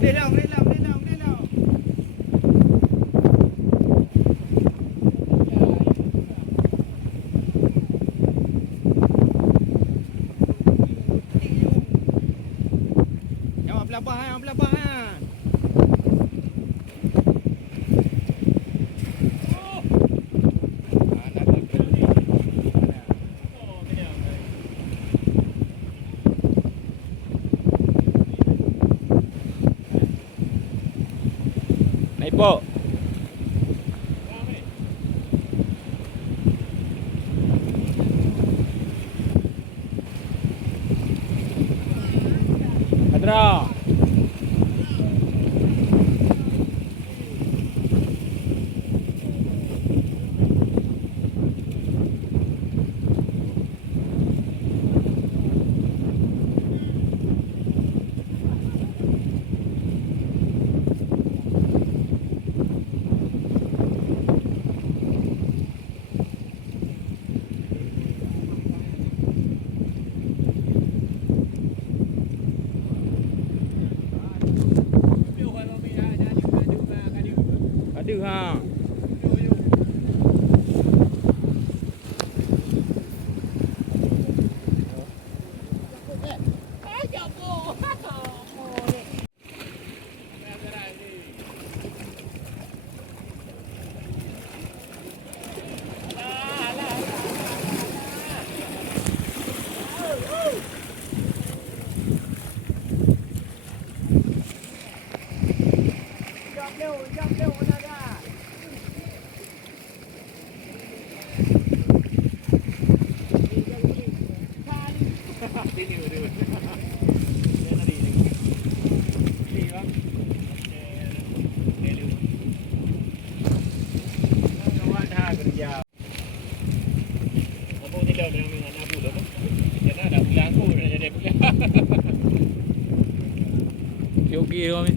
Gede dah, gede dah, gede dah, gede dah. Yang pelabah, yang pelabah. Naik po. Adra. Ada ha. Yogi kami.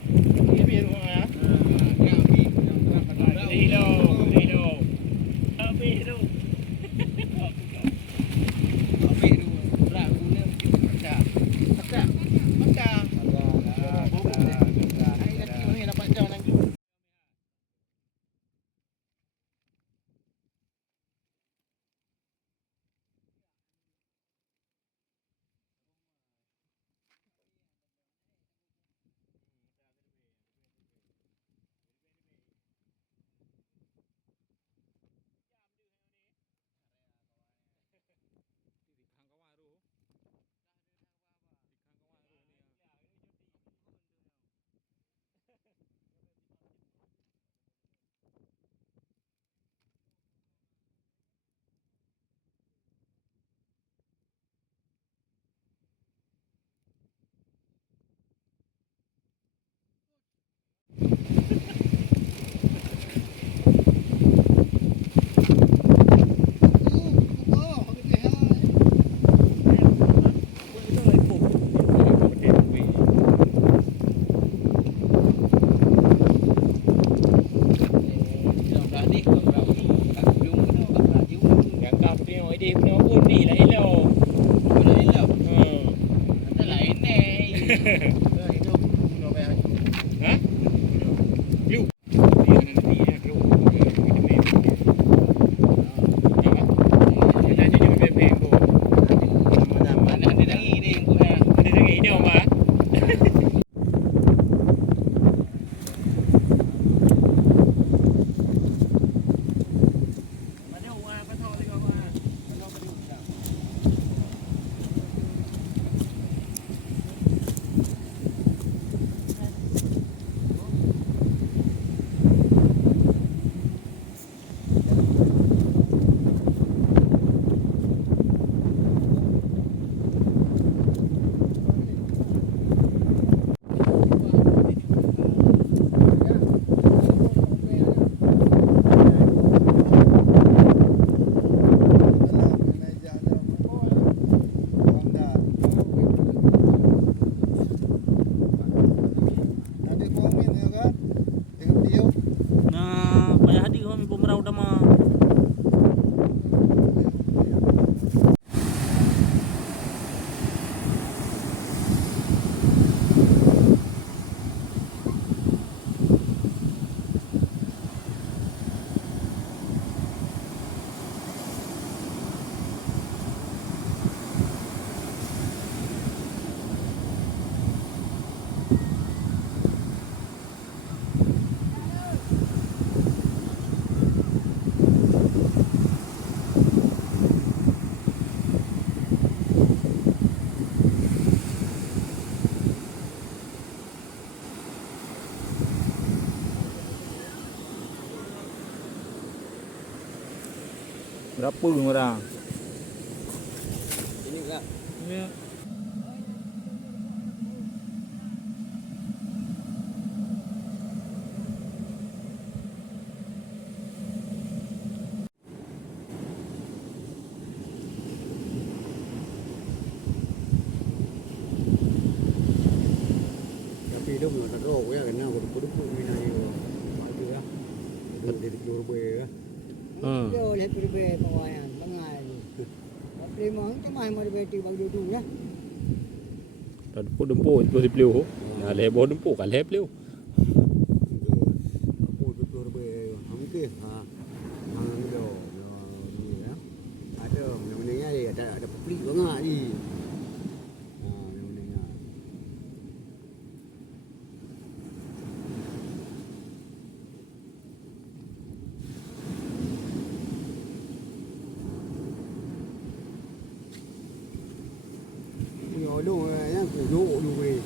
Berapa orang? Ini enggak. Ya. Tapi dia punya teruk ya kena kudu-kudu minat dia. Ada lah. Dia berbe ya. Dia oleh berbe pawayan tengah ni. Tapi memang tu mai mau beti bagi dulu lah. Dah dempur terus dipeliu. Dah leboh dempur kan leh Aku tu berbe. Mungkin ha. Hang dia. Ni ya. Ada mana-mana dia ada pelik banget ni. Ha mana-mana. Nhỏ đồ nhá, củ độ đủ về.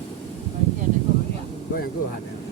Bagian aku ni. Có yang cửa hạt này.